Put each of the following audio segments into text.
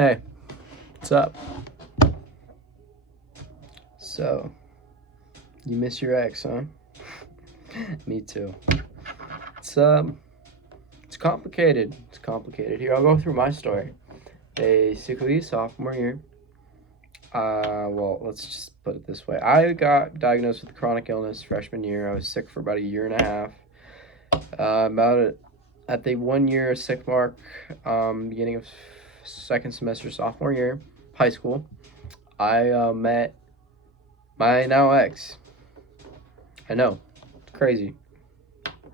Hey, what's up? So, you miss your ex, huh? Me too. It's um, it's complicated. It's complicated. Here, I'll go through my story. Basically, sophomore year. Well, let's just put it this way. I got diagnosed with chronic illness freshman year. I was sick for about a year and a half. About it at the 1 year sick mark, beginning of second semester sophomore year, high school. I met my now ex. I know, it's crazy.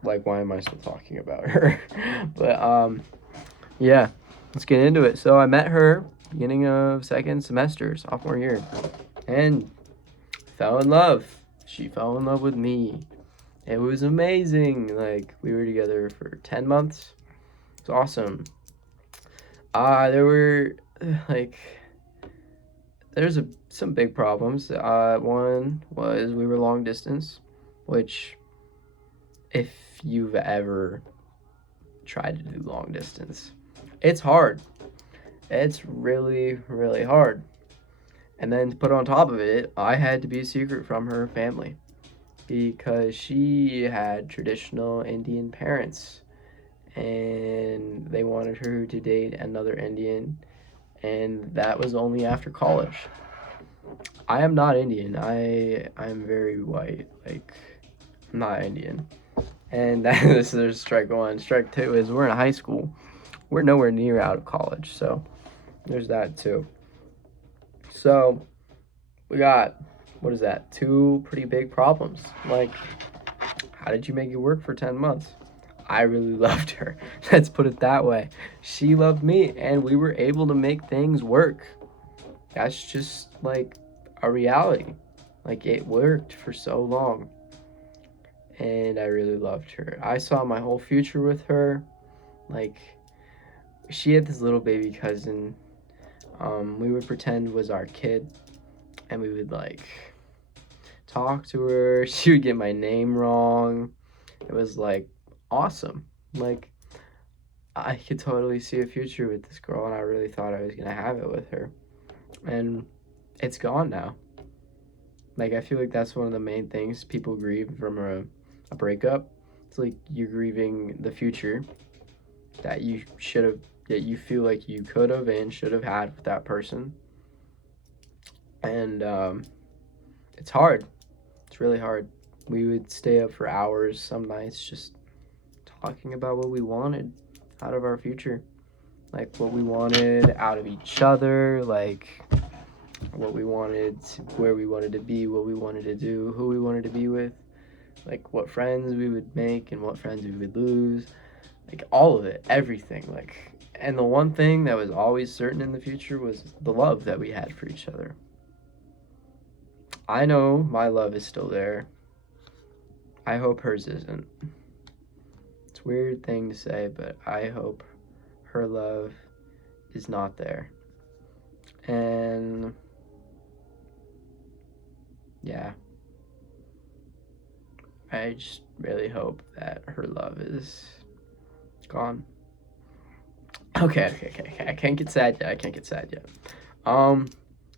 Like, why am I still talking about her? But yeah, let's get into it. So I met her beginning of second semester sophomore year, and fell in love. She fell in love with me. It was amazing. Like, we were together for 10 months. It's awesome. There were like there's some big problems. One was we were long distance, which, if you've ever tried to do long distance, it's hard. It's really, really hard. And then to put on top of it, I had to be a secret from her family because she had traditional Indian parents and they wanted her to date another Indian, and that was only after college. I am not Indian. I'm very white. Like, I'm not Indian. And this is strike one. Strike two is we're in high school. We're nowhere near out of college, so there's that too. So we got, what is that? Two pretty big problems. Like, how did you make it work for 10 months? I really loved her. Let's put it that way. She loved me, and we were able to make things work. That's just like a reality. Like, it worked for so long, and I really loved her. I saw my whole future with her. Like, she had this little baby cousin. We would pretend was our kid, and we would like talk to her. She would get my name wrong. It was like awesome. Like, I could totally see a future with this girl, and I really thought I was gonna have it with her. And it's gone now. Like, I feel like that's one of the main things people grieve from a breakup. It's like you're grieving the future that you should have, that you feel like you could have and should have had with that person. And it's hard. It's really hard. We would stay up for hours some nights just talking about what we wanted out of our future. Like, what we wanted out of each other, like what we wanted, where we wanted to be, what we wanted to do, who we wanted to be with, like what friends we would make and what friends we would lose, like all of it, everything. Like, and the one thing that was always certain in the future was the love that we had for each other. I know my love is still there. I hope hers isn't. It's a weird thing to say, but I hope her love is not there. And yeah, I just really hope that her love is gone. Okay. I can't get sad yet. I can't get sad yet.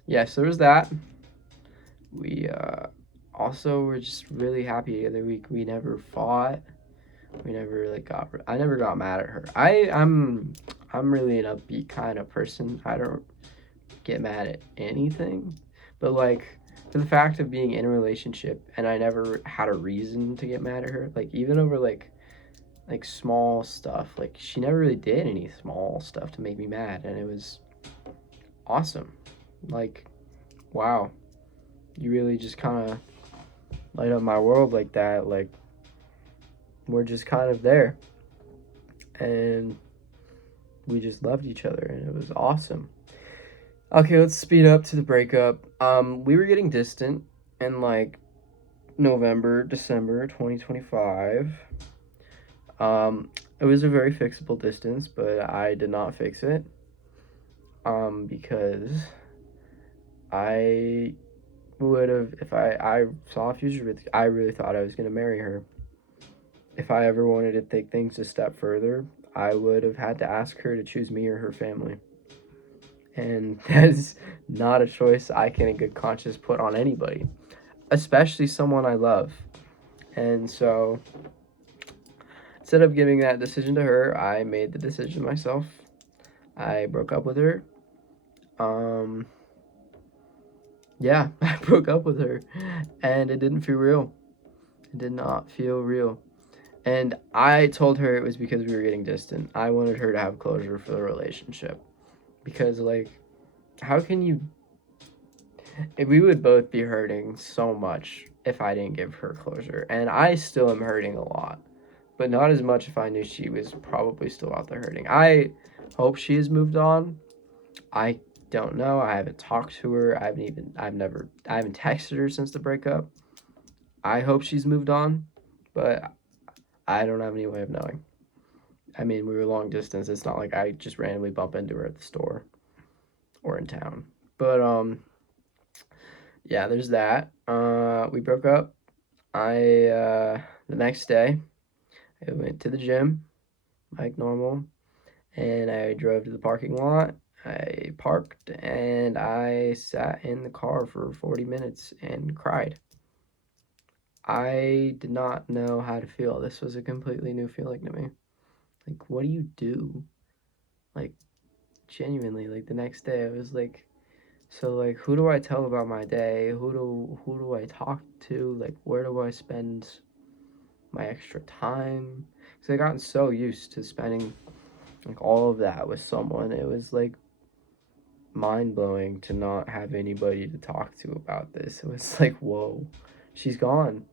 Yeah, so there's that. We also were just really happy together. We never fought. We never like I never got mad at her. I'm really an upbeat kind of person. I don't get mad at anything. But like, for the fact of being in a relationship and I never had a reason to get mad at her, like even over like small stuff. Like, she never really did any small stuff to make me mad, and it was awesome. Like, wow, you really just kind of light up my world like that. Like, we're just kind of there, and we just loved each other, and it was awesome. Okay, let's speed up to the breakup. We were getting distant in like November, December 2025. It was a very fixable distance, but I did not fix it. Because I would have, if I saw a future with, I really thought I was going to marry her. If I ever wanted to take things a step further, I would have had to ask her to choose me or her family. And that is not a choice I can in good conscience put on anybody, especially someone I love. And so instead of giving that decision to her, I made the decision myself. I broke up with her. Yeah, I broke up with her, and it didn't feel real. It did not feel real. And I told her it was because we were getting distant. I wanted her to have closure for the relationship. Because, like, how can you. If we would both be hurting so much if I didn't give her closure. And I still am hurting a lot. But not as much if I knew she was probably still out there hurting. I hope she has moved on. I don't know. I haven't talked to her. I haven't texted her since the breakup. I hope she's moved on, but I don't have any way of knowing. I mean, we were long distance. It's not like I just randomly bump into her at the store or in town. But yeah, there's that. We broke up. The next day I went to the gym like normal, and I drove to the parking lot. I parked and I sat in the car for 40 minutes and cried. I did not know how to feel. This was a completely new feeling to me. Like, what do you do? Like, genuinely, like the next day I was like, so like who do I tell about my day? Who do I talk to? Like, where do I spend my extra time? Because I gotten so used to spending like all of that with someone. It was like mind blowing to not have anybody to talk to about this. It was like, whoa, she's gone.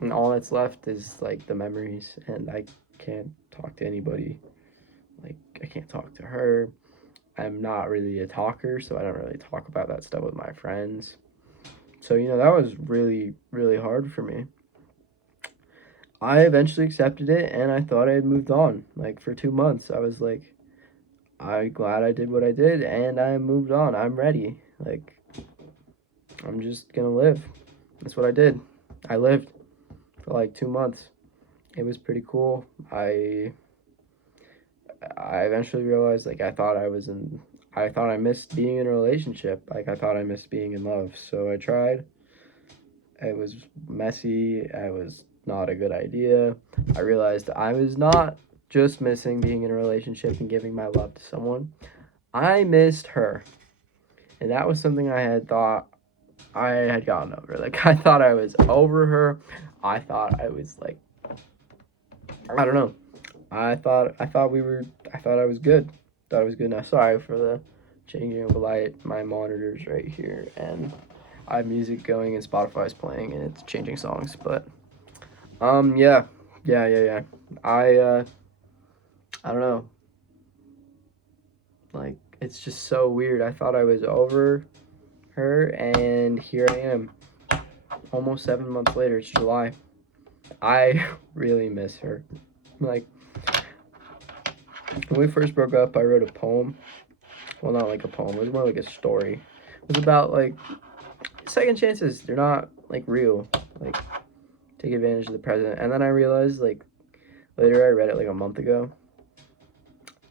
And all that's left is like the memories, and I can't talk to anybody. Like, I can't talk to her. I'm not really a talker, so I don't really talk about that stuff with my friends. So, that was really, really hard for me. I eventually accepted it, and I thought I had moved on. Like, for 2 months, I was like, I'm glad I did what I did, and I moved on. I'm ready. Like, I'm just gonna live. That's what I did. I lived for like 2 months. It was pretty cool. I eventually realized, like, I thought I missed being in a relationship. Like, I thought I missed being in love. So I tried. It was messy. It was not a good idea. I realized I was not just missing being in a relationship and giving my love to someone. I missed her. And that was something I had thought I had gotten over. Like, I thought I was over her. I thought I was, like, I don't know. I thought I was good. Thought I was good now. Sorry for the changing of the light. My monitor's right here, and I have music going, and Spotify's playing, and it's changing songs. But yeah. I I don't know. Like, it's just so weird. I thought I was over her, and here I am, almost 7 months later. It's July. I really miss her. Like, when we first broke up, I wrote a poem. Well, not like a poem. It was more like a story. It was about, like, second chances. They're not, like, real. Like, take advantage of the present. And then I realized, like, later I read it, like, a month ago.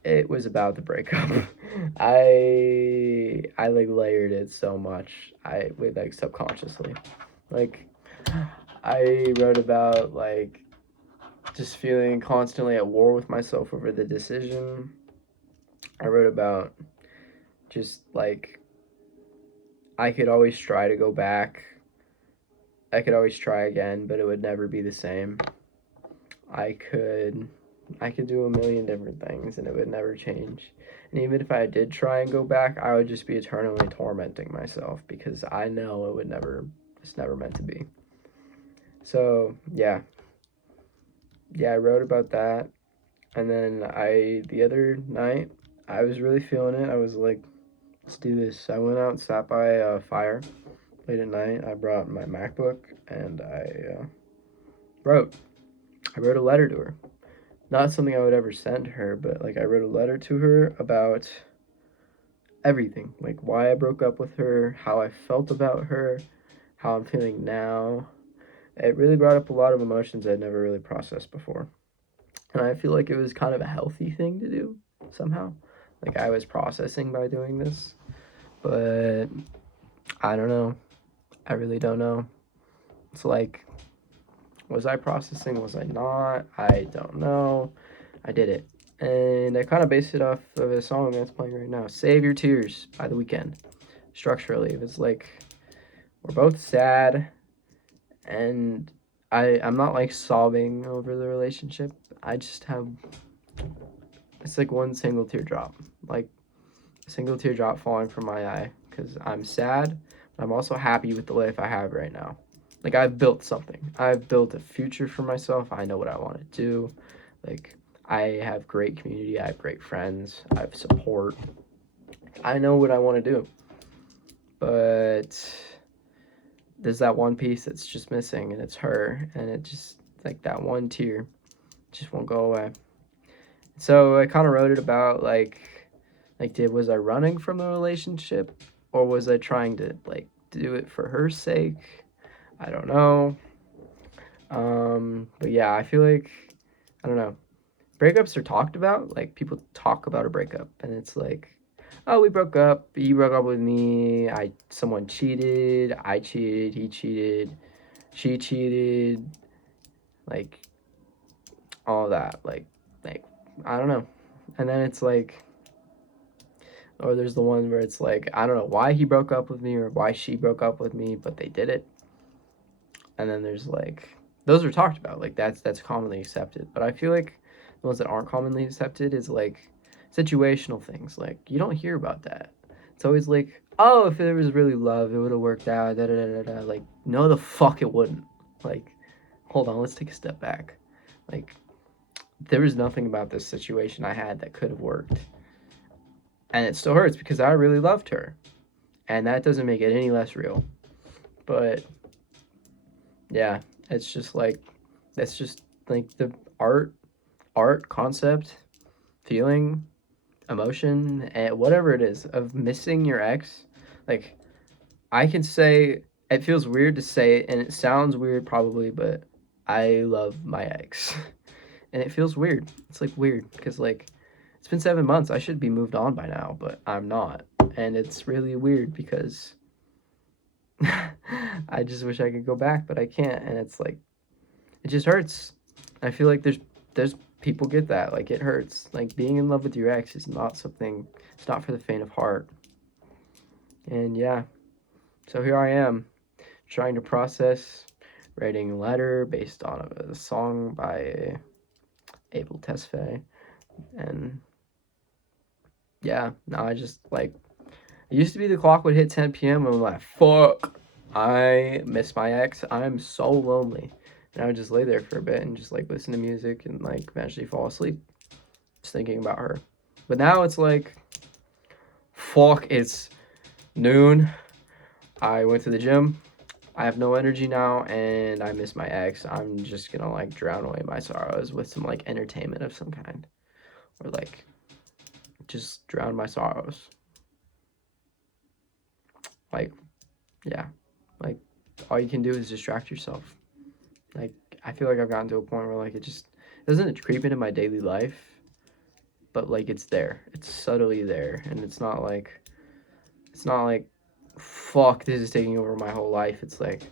It was about the breakup. I like, layered it so much. Like, subconsciously. Like, I wrote about, like, just feeling constantly at war with myself over the decision. I wrote about just, like, I could always try to go back. I could always try again, but it would never be the same. I could do a million different things and it would never change. And even if I did try and go back, I would just be eternally tormenting myself because I know it's never meant to be. So, yeah. Yeah, I wrote about that. And then the other night, I was really feeling it. I was like, let's do this. I went out and sat by a fire late at night. I brought my MacBook and I wrote. I wrote a letter to her. Not something I would ever send her, but like I wrote a letter to her about everything. Like why I broke up with her, how I felt about her, how I'm feeling now. It really brought up a lot of emotions I'd never really processed before. And I feel like it was kind of a healthy thing to do somehow. like I was processing by doing this, but I don't know. I really don't know. It's like, was I processing? Was I not? I don't know. I did it. And I kind of based it off of a song that's playing right now, Save Your Tears by The Weeknd. Structurally, it was like, we're both sad, and I'm not like sobbing over the relationship. I just have, it's like one single teardrop, like a single teardrop falling from my eye, because I'm sad, but I'm also happy with the life I have right now. Like, I've built something. I've built a future for myself. I know what I want to do. Like, I have great community. I have great friends. I have support. I know what I want to do. But there's that one piece that's just missing, and it's her. And it just, like, that one tear just won't go away. So I kind of wrote it about, like, was I running from the relationship, or was I trying to, like, do it for her sake? I don't know. But yeah, I feel like, I don't know. Breakups are talked about. Like, people talk about a breakup, and it's like, oh, we broke up. He broke up with me. Someone cheated. I cheated. He cheated. She cheated. Like, all that. Like, I don't know. And then it's like, or there's the one where it's like, I don't know why he broke up with me or why she broke up with me, but they did it. And then there's like, those are talked about. Like, that's commonly accepted. But I feel like the ones that aren't commonly accepted is like situational things. Like, you don't hear about that. It's always like, oh, if there was really love, it would have worked out. Da, da, da, da, da. Like, no, the fuck it wouldn't. Like, hold on, let's take a step back. Like, there was nothing about this situation I had that could have worked. And it still hurts because I really loved her. And that doesn't make it any less real. But yeah, it's just like, that's just like the art concept, feeling, emotion, and whatever it is of missing your ex. Like, I can say, it feels weird to say it, and it sounds weird probably, but I love my ex. And it feels weird. It's like weird because, like, it's been 7 months. I should be moved on by now, but I'm not. And it's really weird because I just wish I could go back, but I can't. And it's like, it just hurts. I feel like there's people get that. Like, it hurts. Like, being in love with your ex is not something, it's not for the faint of heart. And yeah, so here I am trying to process, writing a letter based on a song by Abel Tesfaye. And yeah, now I just like, it used to be the clock would hit 10 p.m. and I'm like, fuck, I miss my ex. I'm so lonely. And I would just lay there for a bit and just like listen to music and like eventually fall asleep just thinking about her. But now it's like, fuck, it's noon. I went to the gym. I have no energy now and I miss my ex. I'm just gonna like drown away my sorrows with some like entertainment of some kind. Or like just drown my sorrows. Like, yeah. Like, all you can do is distract yourself. Like, I feel like I've gotten to a point where like it doesn't creep into my daily life, but like it's there. It's subtly there. And it's not like fuck, this is taking over my whole life. It's like,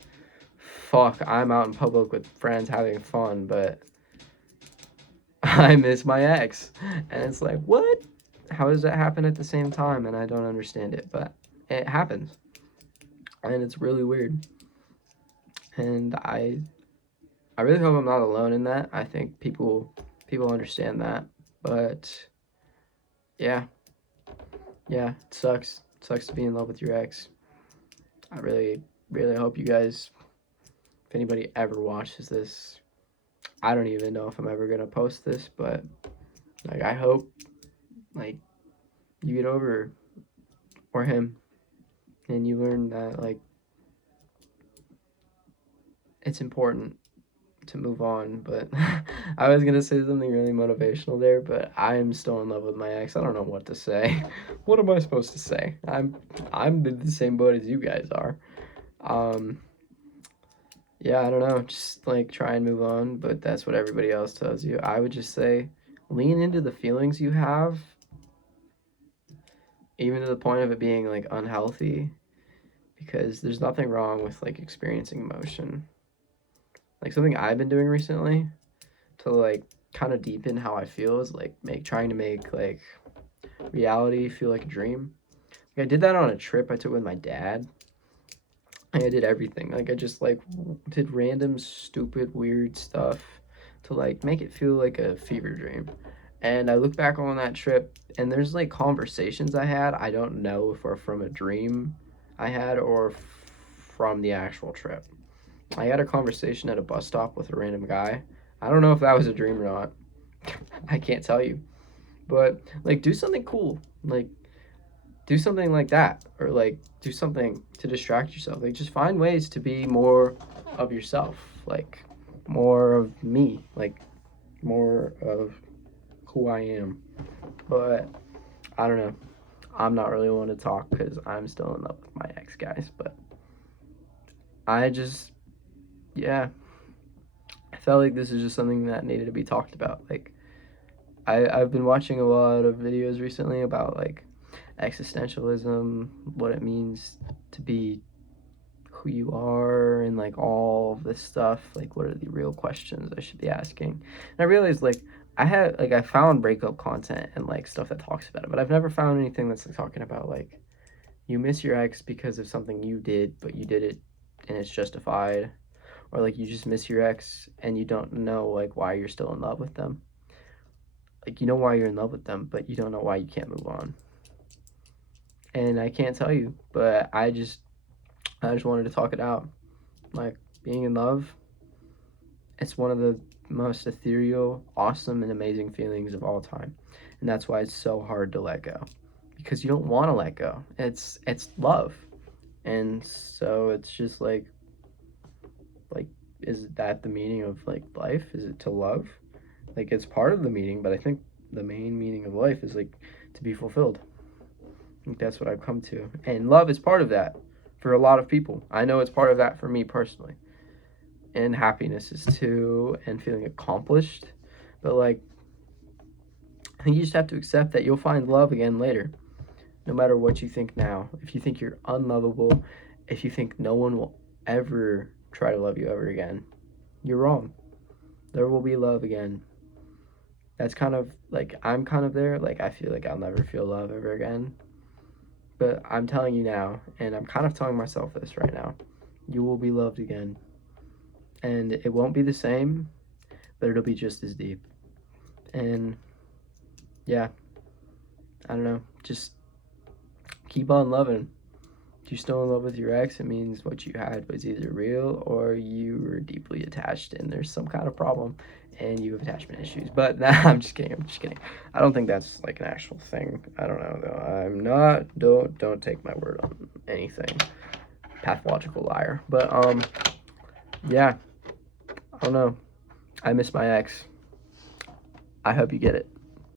fuck, I'm out in public with friends having fun, but I miss my ex. And it's like, what? How does that happen at the same time? And I don't understand it, but it happens. And it's really weird. And I really hope I'm not alone in that. I think people understand that. But yeah. Yeah, it sucks. It sucks to be in love with your ex. I really, really hope you guys, if anybody ever watches this, I don't even know if I'm ever gonna post this, but like, I hope like you get over her or him and you learn that like it's important to move on. But I was gonna say something really motivational there, but I'm still in love with my ex. I don't know what to say. What am I supposed to say? I'm in the same boat as you guys are. Yeah, I don't know. Just like try and move on, but that's what everybody else tells you. I would just say lean into the feelings you have even to the point of it being like unhealthy, because there's nothing wrong with like experiencing emotion. Like something I've been doing recently to like kind of deepen how I feel is like trying to make like reality feel like a dream. Like, I did that on a trip I took with my dad. And I did everything. Like I just like did random stupid weird stuff to like make it feel like a fever dream. And I look back on that trip and there's like conversations I had. I don't know if are from a dream I had or from the actual trip. I had a conversation at a bus stop with a random guy. I don't know if that was a dream or not. I can't tell you. But like do something cool. Like do something like that, or like do something to distract yourself. Like just find ways to be more of yourself, like more of me, like more of who I am. But I don't know. I'm not really one to talk because I'm still in love with my ex, guys. But I just, yeah, I felt like this is just something that needed to be talked about. Like I've been watching a lot of videos recently about like existentialism, what it means to be who you are, and like all of this stuff. Like, what are the real questions I should be asking? And I realized like I found breakup content and like stuff that talks about it, but I've never found anything that's like, talking about like you miss your ex because of something you did, but you did it and it's justified, or like you just miss your ex and you don't know like why you're still in love with them. Like you know why you're in love with them, but you don't know why you can't move on. And I can't tell you, but I just wanted to talk it out. Like being in love, it's one of the most ethereal, awesome, and amazing feelings of all time. And that's why it's so hard to let go. Because you don't want to let go. It's love. And so it's just like is that the meaning of like life? Is it to love? Like it's part of the meaning, but I think the main meaning of life is like to be fulfilled. I think that's what I've come to. And love is part of that for a lot of people. I know it's part of that for me personally. And happiness is too, and feeling accomplished. But like, I think you just have to accept that you'll find love again later, no matter what you think now. If you think you're unlovable, if you think no one will ever try to love you ever again, you're wrong. There will be love again. That's kind of like, I'm kind of there. Like, I feel like I'll never feel love ever again. But I'm telling you now, and I'm kind of telling myself this right now, you will be loved again. And it won't be the same, but it'll be just as deep. And yeah, I don't know, just keep on loving. If you're still in love with your ex, it means what you had was either real or you were deeply attached and there's some kind of problem and you have attachment issues. But nah, I'm just kidding. I don't think that's like an actual thing. I don't know though. I'm not, don't take my word on anything. Pathological liar. But yeah, I don't know. I miss my ex. I hope you get it.